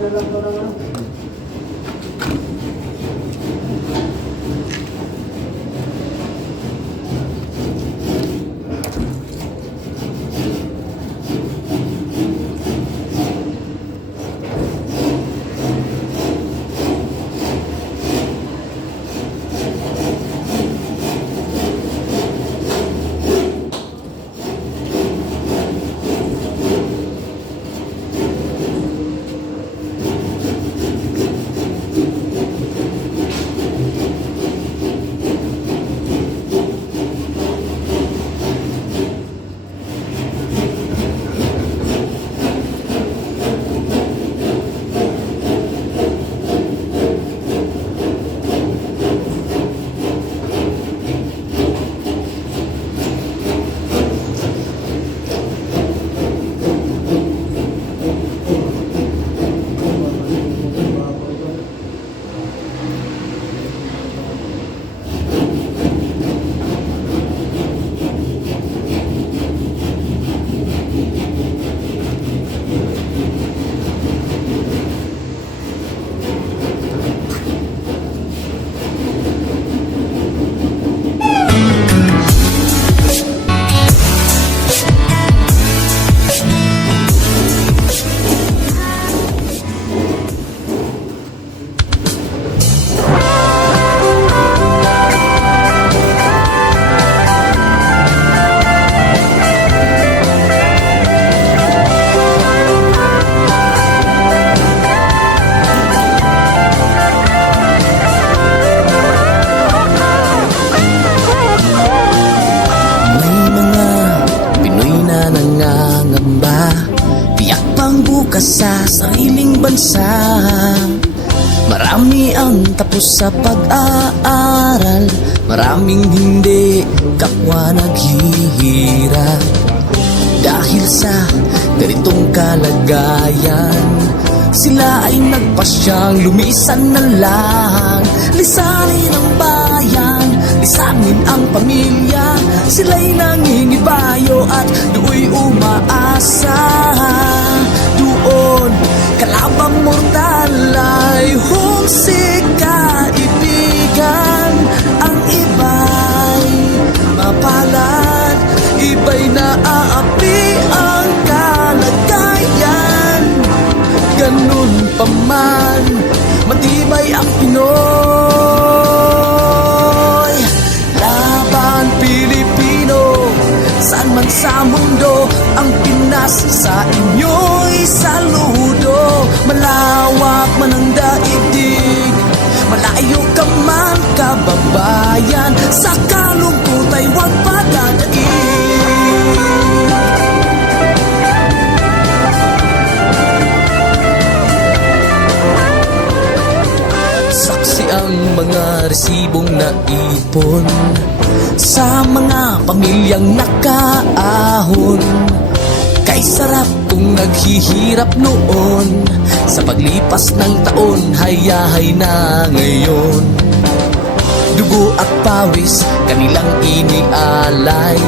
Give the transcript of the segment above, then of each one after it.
na lang ko naman. Sa sariling bansa, marami ang tapos sa pag-aaral, maraming hindi kapwa naghihirap. Dahil sa ganitong kalagayan, sila ay nagpasyang lumisan na lang. Lisanin ang bayan, lisanin ang pamilya, sila'y nangingibayo at do'y umaasa. Doon, kalabang mortal ay humsik kaibigan. Ang iba'y mapalad, iba'y naaapi ang kalagayan. Ganun pa man, matibay ang Pinoy. Laban Pilipino, saan man sa mundo, ang Pinas sa inyo'y saludo. Malawak man ang daigdig, malayo ka man kababayan, sa kalungkot ay huwag padadaig. Saksi ang mga resibong naipon sa mga pamilyang nakaahon. Kay sarap kung naghihirap noon, sa paglipas ng taon, hayahay na ngayon. Dugo at pawis, kanilang inialay,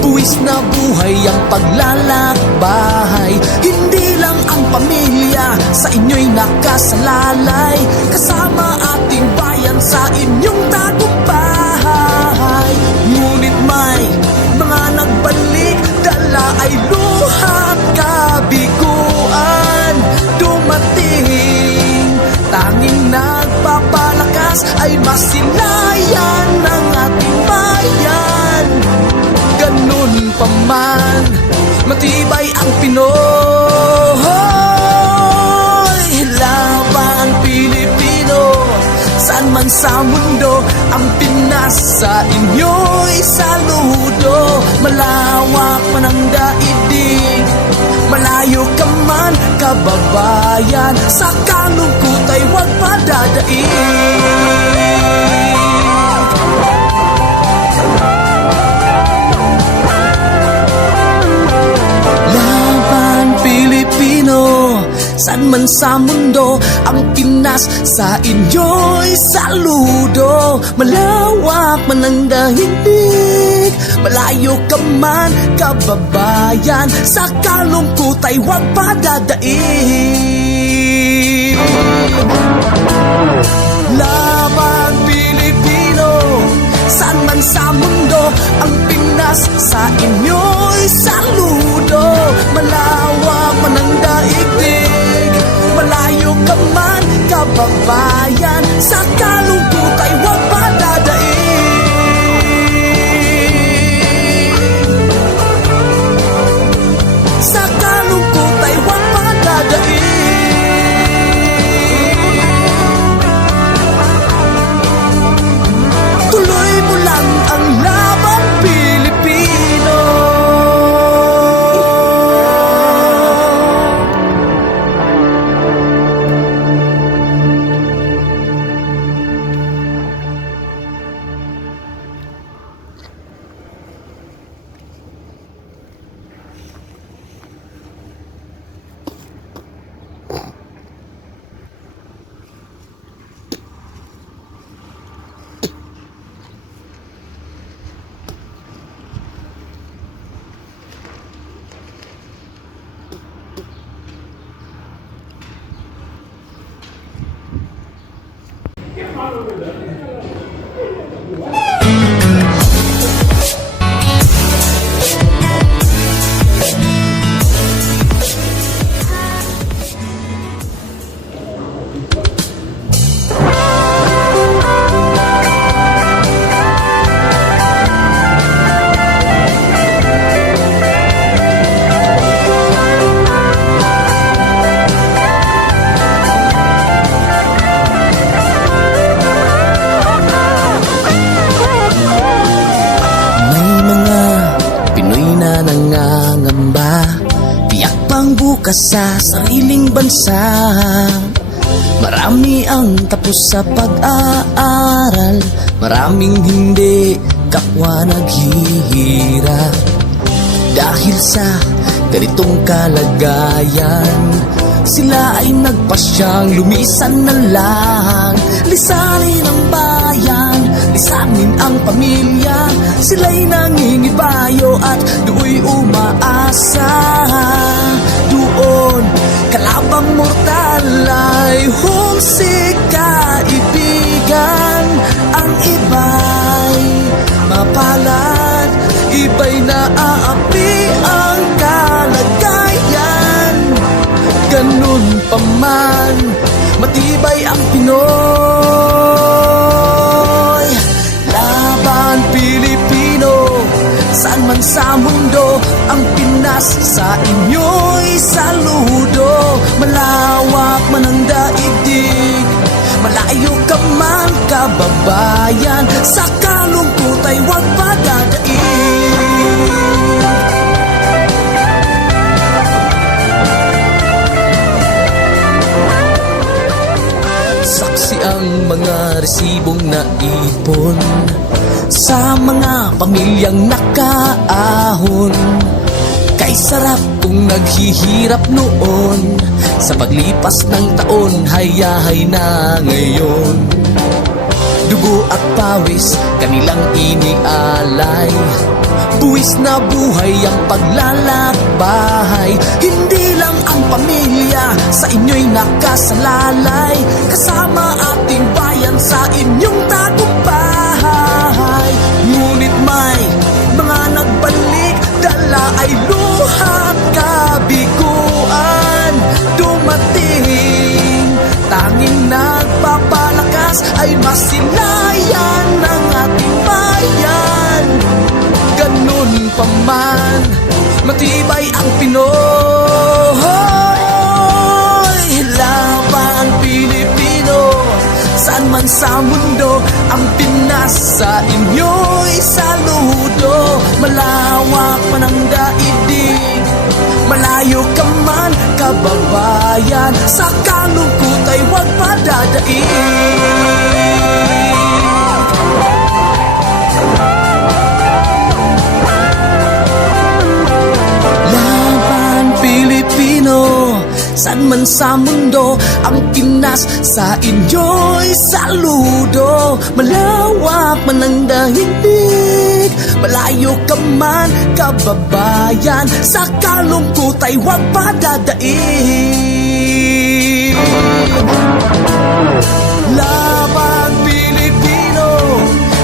buwis na buhay ang paglalakbay. Hindi lang ang pamilya sa inyo'y nakasalalay, kasama ating bayan sa inyong tagumpay. Ngunit may mga nagbalik, dala ay luhat kabiguan. Dumating, tanging nagpapalakas ay masilayan ng ating bayan. Ganun pa man, matibay ang Pinoy. Laban Pilipino, saan man sa mundo, ang Pinas sa inyo'y saludo. Malawak man ang daigdig, malayo ka man kababayan, sa kalungkot ay huwag padadaig. Laban Pilipino, saan man sa mundo, ang Pinas sa inyo'y saludo. Malawak man ang daigdig, malayo ka man kababayan, sa kalungkot ay huwag padadaig. Laban Pilipino, saan man sa mundo, ang Pinas sa inyo'y saludo. Malawak man ang daigdig, malayo ka man kababayan, sa kalungkot ay huwag padadaig. Sa kalungkot ay huwag padadaig. Tuloy mo lang ang laban Pilipino. Nangangamba, tiyak pang bukas sa sariling bansa. Marami ang tapos sa pag-aaral, maraming hindi kapwa naghihirap. Dahil sa ganitong kalagayan, sila ay nagpasyang lumisan na lang. Lisanin ang bayan, lisanin ang pamilya, sila'y nangingibayo at do'y umaasa. Doon, kalabang mortal ay humsik kaibigan. Ang iba'y mapalad, iba'y naaapi ang kalagayan. Ganun pa man, matibay ang Pinoy. Laban Pilipino, saan man sa mundo, ang Pinas sa inyo'y saludo. Malawak man ang daigdig, malayo ka man kababayan, sa kalungkot ay huwag padadaig. Saksi ang mga resibong naipon sa mga pamilyang nakaahon. Kay sarap kung naghihirap noon, sa paglipas ng taon hayahay na ngayon. Dugo at pawis kanilang inialay, buwis na buhay ang paglalakbay. Hindi lang ang pamilya sa inyo'y nakasalalay, kasama ating bayan sa inyong tagumpay. Ngunit may mga nagbalik, dala ay luha at kabiguan. Dumating, tanging nagpapalakas ay masilayan ng ating bayan. Ganun pa man, matibay ang Pinoy. Laban Pilipino, saan man sa mundo, ang Pinas sa inyo'y saludo. Malawak man ang daigdig, malayo ka man kababayan, sa kalungkot ay huwag padadaig. Saan man sa mundo, ang Pinas sa inyo'y saludo. Malawak man ang daigdig, malayo ka man kababayan, sa kalungkot ay huwag padadaig. Laban Pilipino,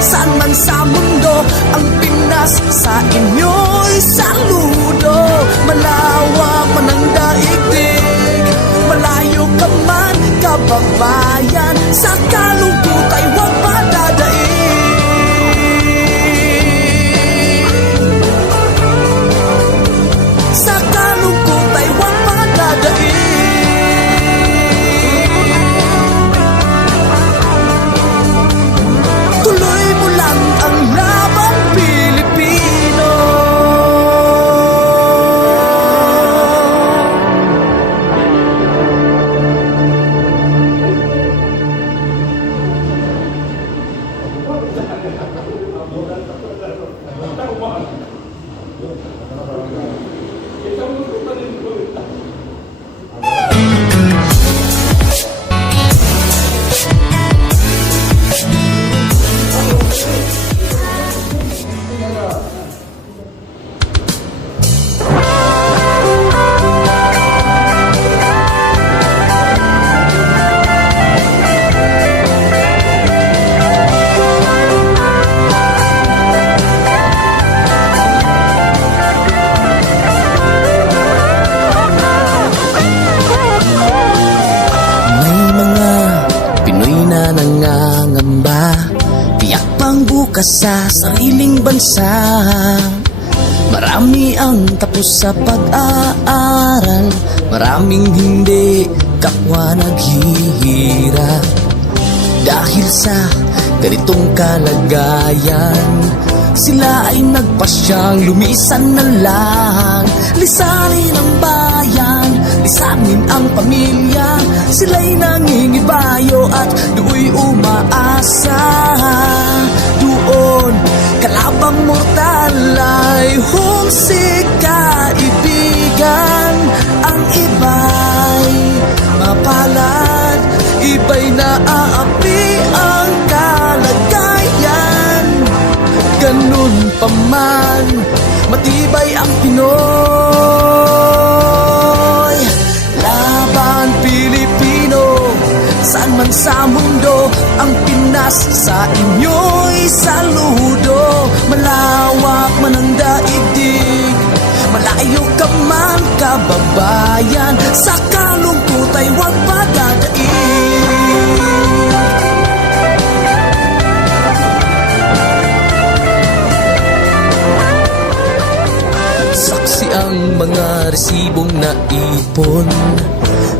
saan man sa mundo, ang Pinas sa inyo'y saludo. Malawak man ang daigdig, malayo ka man kababayan, sa kalungkot ay huwag madadaig. Sa kalungkot ay huwag madadaig. Tuloy mo lang ang laban Pilipino. Nangangamba, tiyak pang bukas sa sariling bansa. Marami ang tapos sa pag-aaral, maraming hindi kapwa naghihirap. Dahil sa ganitong kalagayan, sila ay nagpasyang lumisan na lang. Lisanin ang bayan, lisanin ang pamilya, sila'y nangingibayo at do'y umaasa. Doon, kalabang mortal ay humsik kaibigan. Ang iba'y mapalad, iba'y naaapi ang kalagayan. Ganun pa man, matibay ang Pinoy. Laban Pilipino, saan man sa mundo, ang Pinas sa inyo'y saludo. Malawak man ang daigdig, malayo ka man kababayan, sa kalungkot ay huwag padadaig. Saksi ang mga resibong naipon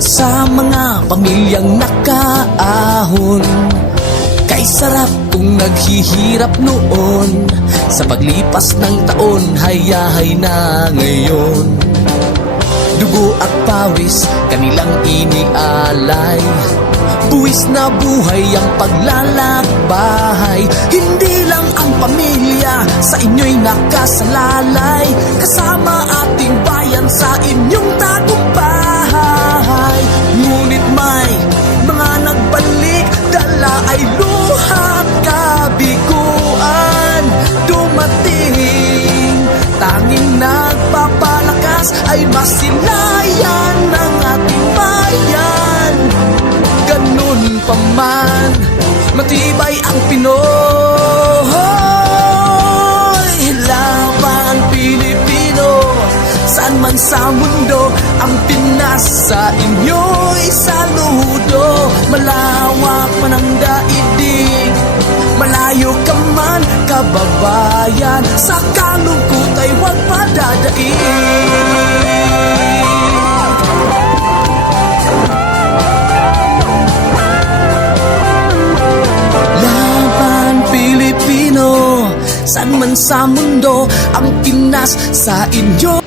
sa mga pamilyang nakaahon. Kay sarap kung naghihirap noon, sa paglipas ng taon, hayahay na ngayon. Dugo at pawis kanilang inialay, buwis na buhay ang paglalakbay. Hindi lang ang pamilya sa inyo'y nakasalalay, kasama ating bayan sa inyong tagumpay. Ngunit may mga nagbalik, dala ay luhat kabiguan. Dumating, tanging nagpapalakas ay masilayan ng ating bayan. Ganun pa man, matibay ang Pinoy. Laban Pilipino, saan man sa mundo, ang Pinas sa inyo'y saludo. Malawak man ang daigdig, malayo ka man kababayan, sa kalungkot ay huwag padadaig. Laban Pilipino, saan man sa mundo, ang Pinas sa inyo